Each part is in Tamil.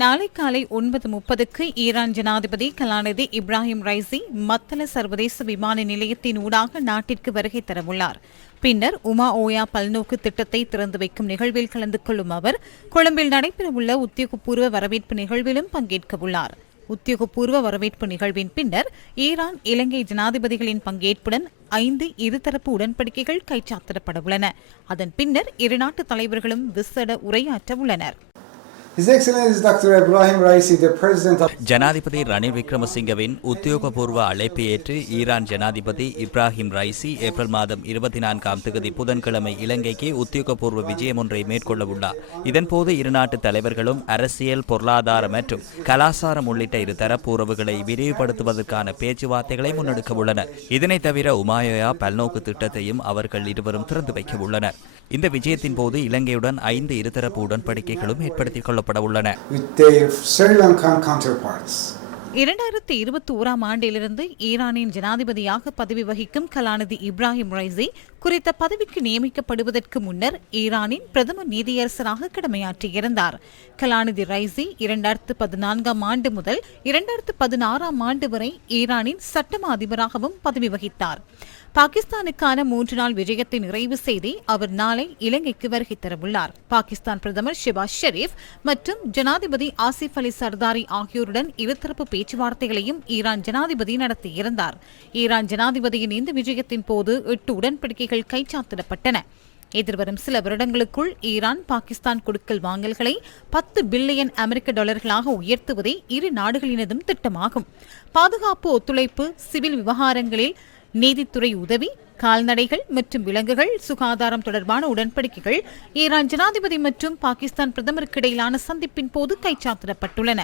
நாளை காலை ஒன்பது முப்பதுக்கு ஈரான் ஜனாதிபதி கலாநிதி இப்ராஹிம் ரைசி மத்தள சர்வதேச விமான நிலையத்தின் ஊடாக நாட்டிற்கு வருகை தரவுள்ளார். பின்னர் உமா ஓயா பல்நோக்கு திட்டத்தை திறந்து வைக்கும் நிகழ்வில் கலந்து கொள்ளும் அவர் கொழும்பில் நடைபெறவுள்ள உத்தியோகபூர்வ வரவேற்பு நிகழ்விலும் பங்கேற்கவுள்ளார். உத்தியோகபூர்வ வரவேற்பு நிகழ்வின் பின்னர் ஈரான் இலங்கை ஜனாதிபதிகளின் பங்கேற்புடன் ஐந்து இருதரப்பு உடன்படிக்கைகள் கைச்சாத்திடப்படவுள்ளன அதன் பின்னர் இருநாட்டு தலைவர்களும் விசேட உரையாற்ற உள்ளனர் ஜனாதிபதி ரணில் விக்ரமசிங்கவின் உத்தியோகபூர்வ அழைப்பை ஏற்று ஈரான் ஜனாதிபதி இப்ராஹிம் ரைசி ஏப்ரல் மாதம் இருபத்தி நான்காம் தேதி புதன்கிழமை இலங்கைக்கு உத்தியோகபூர்வ விஜயம் ஒன்றை மேற்கொள்ள உள்ளார். இதன்போது இரு நாட்டு தலைவர்களும் அரசியல் பொருளாதார மற்றும் கலாசாரம் உள்ளிட்ட இரு தரப்பு உறவுகளை விரிவுபடுத்துவதற்கான பேச்சுவார்த்தைகளை முன்னெடுக்க உள்ளனர். இதனைத் தவிர உமாயோயா பல்நோக்கு திட்டத்தையும் அவர்கள் இருவரும் திறந்து வைக்க உள்ளனர். இந்த விஜயத்தின் போது இலங்கையுடன் ஐந்து இருதரப்பு உடன்படிக்கைகளும் ஏற்படுத்திக் கொள்ளப்பட உள்ளன. இரண்டாயிரத்தி இருபத்தி ஓராம் ஆண்டிலிருந்து ஈரானின் ஜனாதிபதியாக பதவி வகிக்கும் கலாநிதி இப்ராஹிம் ரைசி குறித்த பதவிக்கு நியமிக்கப்படுவதற்கு முன்னர் ஈரானின் பிரதம நீதியரசராக கடமையாற்றியிருந்தார். கலாநிதி ரைசி இரண்டாயிரத்து பதினான்காம் ஆண்டு முதல் இரண்டாயிரத்து பதினாறாம் ஆண்டு வரை ஈரானின் சட்டமா அதிபராகவும் பதவி வகித்தார். பாகிஸ்தானுக்கான மூன்று நாள் விஜயத்தை நிறைவு செய்து அவர் நாளை இலங்கைக்கு வருகை தரவுள்ளார். பாகிஸ்தான் பிரதமர் ஷிபாஸ் ஷெரீப் மற்றும் ஜனாதிபதி ஆசிப் அலி சர்தாரி ஆகியோருடன் இருதரப்பு பேச்சுவார்த்தைகளையும் ஈரான் ஜனாதிபதி நடத்தியிருந்தார் ஈரான் ஜனாதிபதியின் இந்த விஜயத்தின் போது எட்டு உடன்படிக்கைகள் கைச்சாத்திடப்பட்டன. எதிர்வரும் சில வருடங்களுக்குள் ஈரான் பாகிஸ்தான் கொடுக்கல் வாங்கல்களை பத்து பில்லியன் அமெரிக்க டாலர்களாக உயர்த்துவதே இரு நாடுகளினதும் திட்டமாகும். பாதுகாப்பு ஒத்துழைப்பு சிவில் விவகாரங்களில் நீதித்துறை உதவி கால்நடைகள் மற்றும் விலங்குகள் சுகாதாரம் தொடர்பான உடன்படிக்கைகள் ஈரான் ஜனாதிபதி மற்றும் பாகிஸ்தான் பிரதமருக்கு இடையிலான சந்திப்பின் போது கைச்சாத்திடப்பட்டுள்ளன.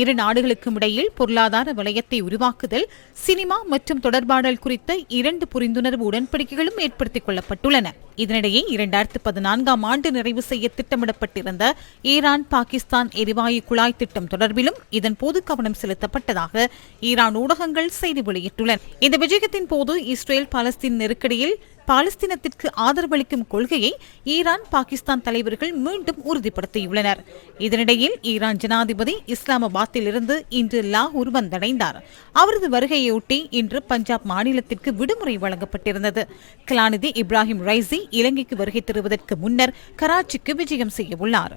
இரு நாடுகளுக்கும் இடையில் பொருளாதார வலயத்தை உருவாக்குதல் சினிமா மற்றும் தொடர்பாடல் குறித்த இரண்டு புரிந்துணர்வு உடன்படிக்கைகளும் ஏற்படுத்திக் கொள்ளப்பட்டுள்ளன. இதனிடையே இரண்டாயிரத்து பதினான்காம் ஆண்டு நிறைவு செய்ய திட்டமிடப்பட்டிருந்த ஈரான் பாகிஸ்தான் எரிவாயு குழாய் திட்டம் தொடர்பிலும் இதன்போது கவனம் செலுத்தப்பட்டதாக ஈரான் ஊடகங்கள் செய்தி வெளியிட்டுள்ளன. இந்த விஜயத்தின் போது இஸ்ரேல் பாலஸ்தீன் நெருக்கடியில் பாலஸ்தீனத்திற்கு ஆதரவளிக்கும் கொள்கையை ஈரான் பாகிஸ்தான் தலைவர்கள் மீண்டும் உறுதிப்படுத்தியுள்ளனர். இதனிடையில் ஈரான் ஜனாதிபதி இஸ்லாமாபாத்தில் இருந்து இன்று லாகூர் வந்தடைந்தார். அவரது வருகையொட்டி இன்று பஞ்சாப் மாநிலத்திற்கு விடுமுறை வழங்கப்பட்டிருந்தது. கலாநிதி இப்ராஹிம் ரைசி இலங்கைக்கு வருகை தருவதற்கு முன்னர் கராச்சிக்கு விஜயம் செய்யவுள்ளார்.